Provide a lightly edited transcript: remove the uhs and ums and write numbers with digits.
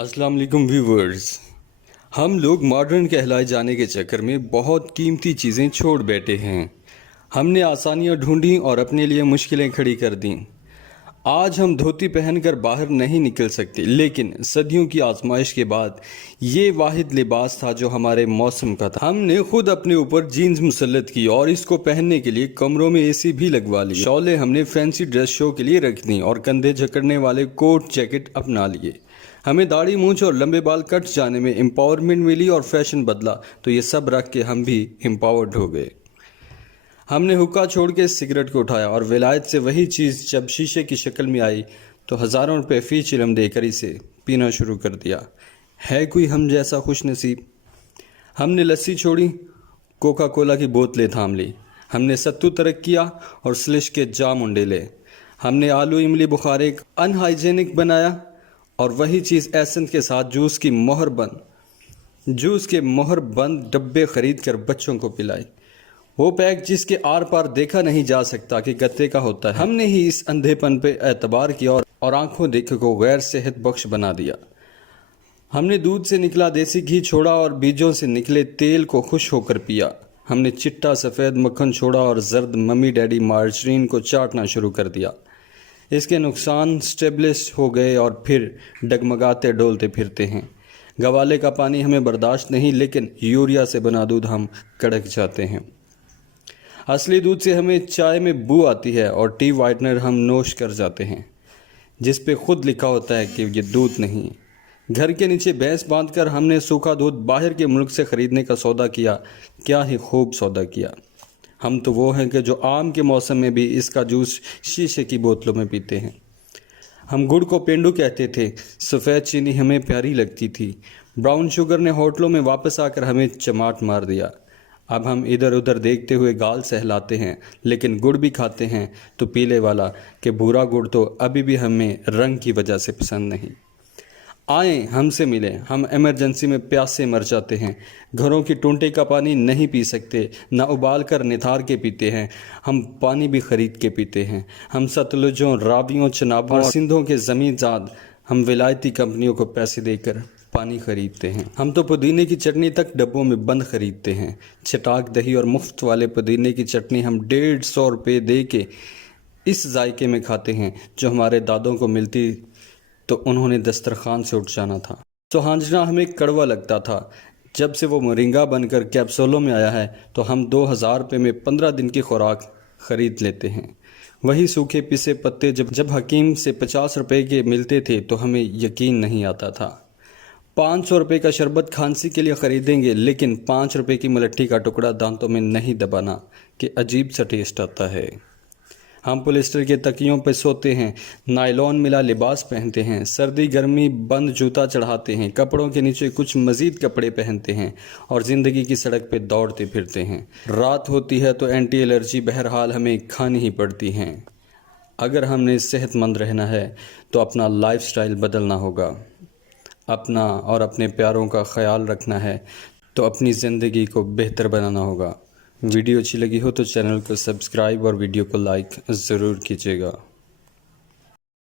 السلام علیکم ویورز. ہم لوگ ماڈرن کہلائے جانے کے چکر میں بہت قیمتی چیزیں چھوڑ بیٹھے ہیں. ہم نے آسانیاں ڈھونڈیں اور اپنے لیے مشکلیں کھڑی کر دیں. آج ہم دھوتی پہن کر باہر نہیں نکل سکتے، لیکن صدیوں کی آزمائش کے بعد یہ واحد لباس تھا جو ہمارے موسم کا تھا. ہم نے خود اپنے اوپر جینز مسلط کی اور اس کو پہننے کے لیے کمروں میں اے سی بھی لگوا لی. شالیں ہم نے فینسی ڈریس شو کے لیے رکھ دیں اور کندھے جھکڑنے والے کوٹ جیکٹ اپنا لیے. ہمیں داڑھی مونچھ اور لمبے بال کٹ جانے میں امپاورمنٹ ملی اور فیشن بدلا، تو یہ سب رکھ کے ہم بھی امپاورڈ ہو گئے. ہم نے حقہ چھوڑ کے سگریٹ کو اٹھایا اور ولایت سے وہی چیز جب شیشے کی شکل میں آئی تو ہزاروں روپے فی چلم دے کر اسے پینا شروع کر دیا. ہے کوئی ہم جیسا خوش نصیب؟ ہم نے لسی چھوڑی، کوکا کولا کی بوتلیں تھام لی. ہم نے ستو ترک کیا اور سلش کے جام انڈے لے. ہم نے آلو املی بخارے ان ہائیجینک بنایا اور وہی چیز ایسنس کے ساتھ جوس کے مہر بند ڈبے خرید کر بچوں کو پلائی. وہ پیک جس کے آر پار دیکھا نہیں جا سکتا کہ گتے کا ہوتا ہے. ہم نے ہی اس اندھے پن پہ اعتبار کیا اور آنکھوں دیکھے کو غیر صحت بخش بنا دیا. ہم نے دودھ سے نکلا دیسی گھی چھوڑا اور بیجوں سے نکلے تیل کو خوش ہو کر پیا. ہم نے چٹا سفید مکھن چھوڑا اور زرد ممی ڈیڈی مارجرین کو چاٹنا شروع کر دیا. اس کے نقصان سٹیبلش ہو گئے اور پھر ڈگمگاتے ڈولتے پھرتے ہیں. گوالے کا پانی ہمیں برداشت نہیں، لیکن یوریا سے بنا دودھ ہم کڑک جاتے ہیں. اصلی دودھ سے ہمیں چائے میں بو آتی ہے اور ٹی وائٹنر ہم نوش کر جاتے ہیں جس پہ خود لکھا ہوتا ہے کہ یہ دودھ نہیں. گھر کے نیچے بھینس باندھ کر ہم نے سوکھا دودھ باہر کے ملک سے خریدنے کا سودا کیا. کیا ہی خوب سودا کیا. ہم تو وہ ہیں کہ جو آم کے موسم میں بھی اس کا جوس شیشے کی بوتلوں میں پیتے ہیں. ہم گڑ کو پینڈو کہتے تھے، سفید چینی ہمیں پیاری لگتی تھی. براؤن شوگر نے ہوٹلوں میں واپس آ کر ہمیں چماٹ مار دیا. اب ہم ادھر ادھر دیکھتے ہوئے گال سہلاتے ہیں، لیکن گڑ بھی کھاتے ہیں تو پیلے والا، کہ بھورا گڑ تو ابھی بھی ہمیں رنگ کی وجہ سے پسند نہیں. آئیں ہم سے ملیں، ہم ایمرجنسی میں پیاس سے مر جاتے ہیں. گھروں کی ٹونٹے کا پانی نہیں پی سکتے، نہ ابال کر نتھار کے پیتے ہیں. ہم پانی بھی خرید کے پیتے ہیں. ہم ستلجوں، راویوں، چنابوں اور سندھوں کے زمین زاد ہم ولایتی کمپنیوں کو پیسے دے کر پانی خریدتے ہیں. ہم تو پودینے کی چٹنی تک ڈبوں میں بند خریدتے ہیں. چٹاک دہی اور مفت والے پودینے کی چٹنی ہم 150 روپے دے کے اس ذائقے میں کھاتے ہیں جو ہمارے دادوں کو ملتی تو انہوں نے دسترخوان سے اٹھ جانا تھا. سوہانجنا ہمیں کڑوا لگتا تھا. جب سے وہ مورنگا بن کر کیپسولوں میں آیا ہے تو ہم 2000 روپے میں 15 دن کی خوراک خرید لیتے ہیں. وہی سوکھے پسے پتے جب حکیم سے 50 روپے کے ملتے تھے تو ہمیں یقین نہیں آتا تھا. 500 روپے کا شربت کھانسی کے لیے خریدیں گے، لیکن 5 روپے کی ملٹھی کا ٹکڑا دانتوں میں نہیں دبانا کہ عجیب سا ٹیسٹ آتا ہے. ہم پولیسٹر کے تکیوں پہ سوتے ہیں، نائلون ملا لباس پہنتے ہیں، سردی گرمی بند جوتا چڑھاتے ہیں، کپڑوں کے نیچے کچھ مزید کپڑے پہنتے ہیں اور زندگی کی سڑک پہ دوڑتے پھرتے ہیں. رات ہوتی ہے تو اینٹی الرجی بہرحال ہمیں کھانی ہی پڑتی ہیں. اگر ہم نے صحت مند رہنا ہے تو اپنا لائف سٹائل بدلنا ہوگا. اپنا اور اپنے پیاروں کا خیال رکھنا ہے تو اپنی زندگی کو بہتر بنانا ہوگا. ویڈیو اچھی لگی ہو تو چینل کو سبسکرائب اور ویڈیو کو لائک ضرور کیجیے گا.